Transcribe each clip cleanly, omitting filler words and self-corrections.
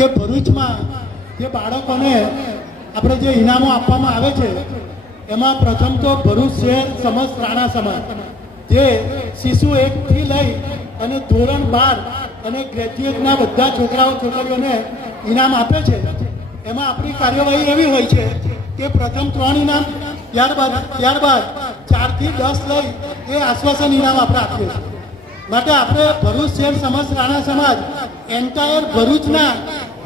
કે ભરૂચમાં જે બાળકોને આપણે જે ઇનામો આપવામાં આવે છે એમાં પ્રથમ તો ભરૂચ શહેર સમસ્ત રાણા સમાજ જે શિશુ 1 થી લઈ અને ધોરણ 12 અને ગ્રેજ્યુએટના બધા છોકરાઓ છોકરીઓને ઇનામ આપે છે। એમાં આપણી કાર્યવાહી એવી હોય છે કે પ્રથમ 3 ઇનામ, ત્યારબાદ 4 થી 10 લઈ એ આશ્વાસન ઇનામ આપણે આપીએ છીએ। માટે આપણે ભરૂચ શહેર સમસ્ત રાણા સમાજ એન્ટાયર ભરૂચના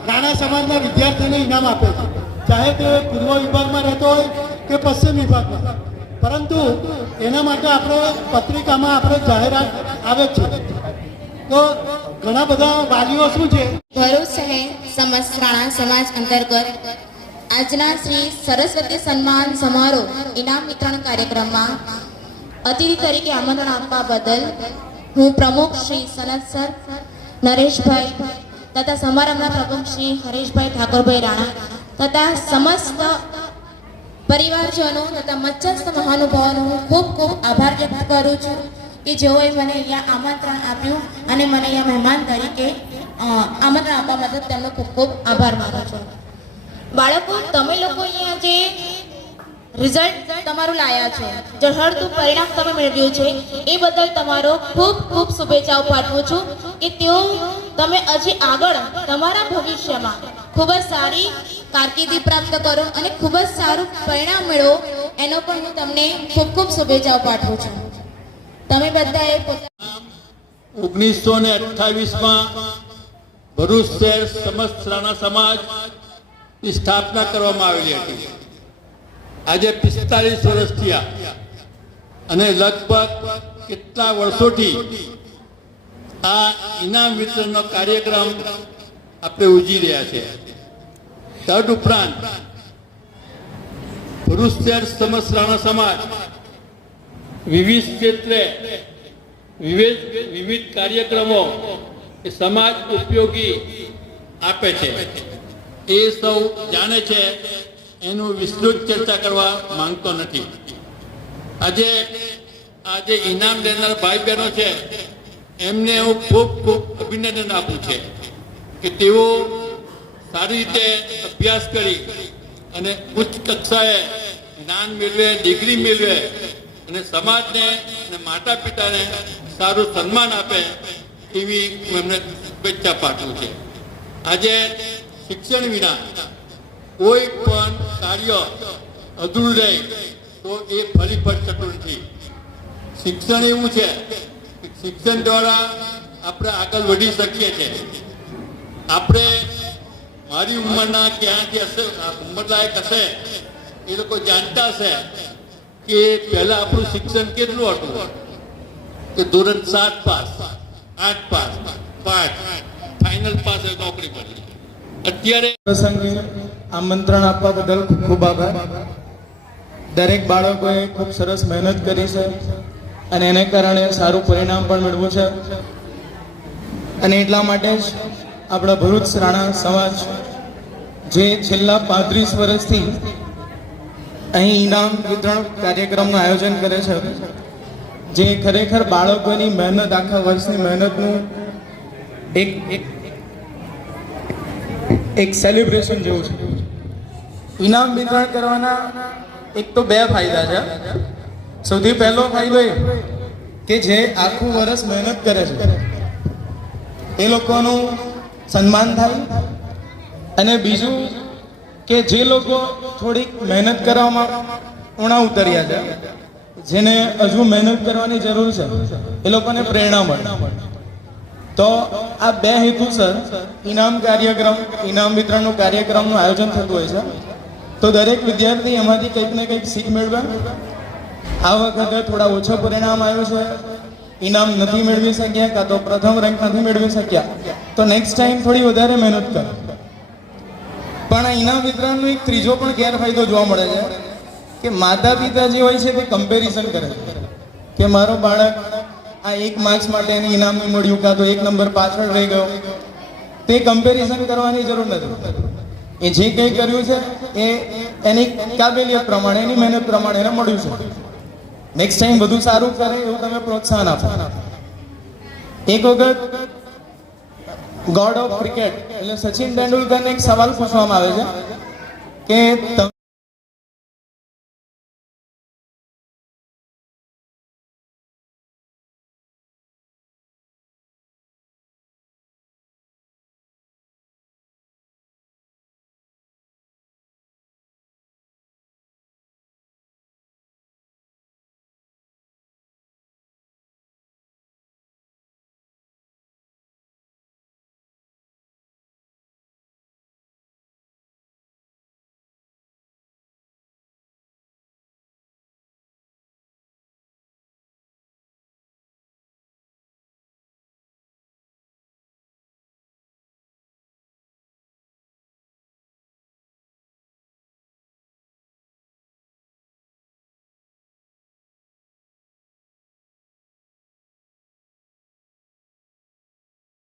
રાણા સમાજના વિદ્યાર્થીઓને ઇનામ આપે છે, ચાહે તે પૂર્વ વિભાગમાં રહેતો હોય કે પશ્ચિમ વિભાગમાં। પરંતુ એના માટે આપણે પત્રિકામાં આપણે જાહેરાત આવે છે। તો ઘણા બધા વાલીઓ શું છે, ભરૂચ શહેર સમસ્ત રાણા સમાજ અંતર્ગત આજના શ્રી સરસ્વતી સન્માન સમારોહ ઇનામ વિતરણ કાર્યક્રમમાં અતિથિ તરીકે આમંત્રણ આપવા બદલ હું પ્રમુખ શ્રી સનત સર નરેશભાઈ તથા સમારંભના પ્રમુખ શ્રી હરેશભાઈ ઠાકોરભાઈ રાણા તથા સમસ્ત પરિવારજનો તથા મચસ્થ મહાનુભાવોનો હું ખૂબ ખૂબ આભાર વ્યક્ત કરું છું કે જેઓએ મને અહીંયા આમંત્રણ આપ્યું અને મને અહીંયા મહેમાન તરીકે આમંત્રણ આપવા બદલ તેમનો ખૂબ ખૂબ આભાર માનું છું। બાળકો, તમે લોકો અહીંયા જે રિઝલ્ટ તમારું લાયા છો, ઝળહળતું પરિણામ તમે મેળવ્યું છે એ બદલ તમારો ખૂબ ખૂબ શુભેચ્છાઓ પાઠવું છું કે તમે હજી આગળ તમારા ભવિષ્યમાં ખૂબ જ સારી કારકિર્દી પ્રાપ્ત કરો અને ખૂબ જ સારું પરિણામ મેળવો, એનો પણ હું તમને ખૂબ ખૂબ શુભેચ્છાઓ પાઠવું છું। તમે બધાએ 1928માં ભરૂચ શહેર સમસ્ત રાણા સમાજની સ્થાપના કરવામાં આવેલી હતી। આજે 45 વર્ષ થયા અને લગભગ કેટલા વર્ષોથી આ ઇનામ વિતરણનો કાર્યક્રમ આપણે ઉજવી રહ્યા છે। તદ ઉપરાંત ભરૂચ શહેર સમસ્ત રાણા સમાજ વિવિધ ક્ષેત્રે વિવિધ કાર્યક્રમો એ સમાજ ઉપયોગી આપે છે, એ સૌ જાણે છે, એનું વિસ્તૃત ચર્ચા કરવા માંગતો નથી। આજે ઇનામ લેનાર ભાઈ બહેનો છે એમને હું ખૂબ ખૂબ અભિનંદન આપું છે કે તેઓ સારી રીતે અભ્યાસ કરી અને ઉચ્ચ કક્ષાએ જ્ઞાન મેળવે, ડિગ્રી મેળવે અને સમાજને અને માતા પિતાને સારું સન્માન આપે એવી હું એમને શુભેચ્છા પાઠવું છે। આજે શિક્ષણ વિના કોઈ પણ કાર્ય અધૂરું રહે તો એ ફરી શકતું નથી। શિક્ષણ એવું છે કે શિક્ષણ દ્વારા આપણે આગળ વધી શકીએ છીએ। આપણે મારી ઉંમરના ક્યાંથી હશે, ઉંમરલાયક હશે એ લોકો જાણતા હશે કે પહેલા આપણું શિક્ષણ કેટલું હતું કે ધોરણ 7 પાસ, 8 પાસ, 5 ફાઇનલ પાસ નોકરી મળી। અત્યારે પ્રસંગે આમંત્રણ આપવા બદલ ખૂબ ખૂબ આભાર। દરેક બાળકોએ ખૂબ સરસ મહેનત કરી છે અને એને કારણે સારું પરિણામ પણ મેળવ્યું છે અને એટલા માટે જ આપણા ભરૂચ રાણા સમાજ જે છેલ્લા 35 વર્ષથી અહીં ઇનામ વિતરણ કાર્યક્રમનું આયોજન કરે છે, જે ખરેખર બાળકોની મહેનત, આખા વર્ષની મહેનતનું એક સેલિબ્રેશન જેવું છે। ઇનામ વિતરણ કરવાના એક તો 2 ફાયદા છે। સૌથી પહેલો ફાયદો એ કે જે આખું વર્ષ મહેનત કરે છે એ લોકોનું સન્માન થાય, અને બીજું કે જે લોકો થોડીક મહેનત કરવામાં ઉણા ઉતર્યા છે, જેને હજુ મહેનત કરવાની જરૂર છે, એ લોકોને પ્રેરણા મળે। તો આ 2 હેતુસર ઇનામ વિતરણનું કાર્યક્રમનું આયોજન થતું હોય છે। તો દરેક વિદ્યાર્થી એમાંથી કંઈક ને કંઈક શીખ મેળવે। આ વખતે થોડા ઓછા પરિણામ આવ્યું છે, ઇનામ નથી મેળવી શક્યા કાં તો પ્રથમ રેન્ક નથી મેળવી શક્યા, તો નેક્સ્ટ ટાઈમ થોડી વધારે મહેનત કરે। પણ આ ઇનામ વિતરણનો એક ત્રીજો પણ ગેરફાયદો જોવા મળે છે કે માતા પિતા જે હોય છે તે કમ્પેરિઝન કરે કે મારો બાળક આ 1 માર્ક્સ માટે એને ઇનામ નહીં મળ્યું કાં તો 1 નંબર પાછળ રહી ગયો। તે કમ્પેરિઝન કરવાની જરૂર નથી। એ જે કંઈ કર્યું છે એ એની કાબેલિયત પ્રમાણે, એની મહેનત પ્રમાણે એને મળ્યું છે। નેક્સ્ટ ટાઈમ વધુ સારું કરે એવું તમે પ્રોત્સાહન આપો। એક વખત ગોડ ઓફ ક્રિકેટ એટલે સચિન તેંડુલકરને એક સવાલ પૂછવામાં આવે છે કે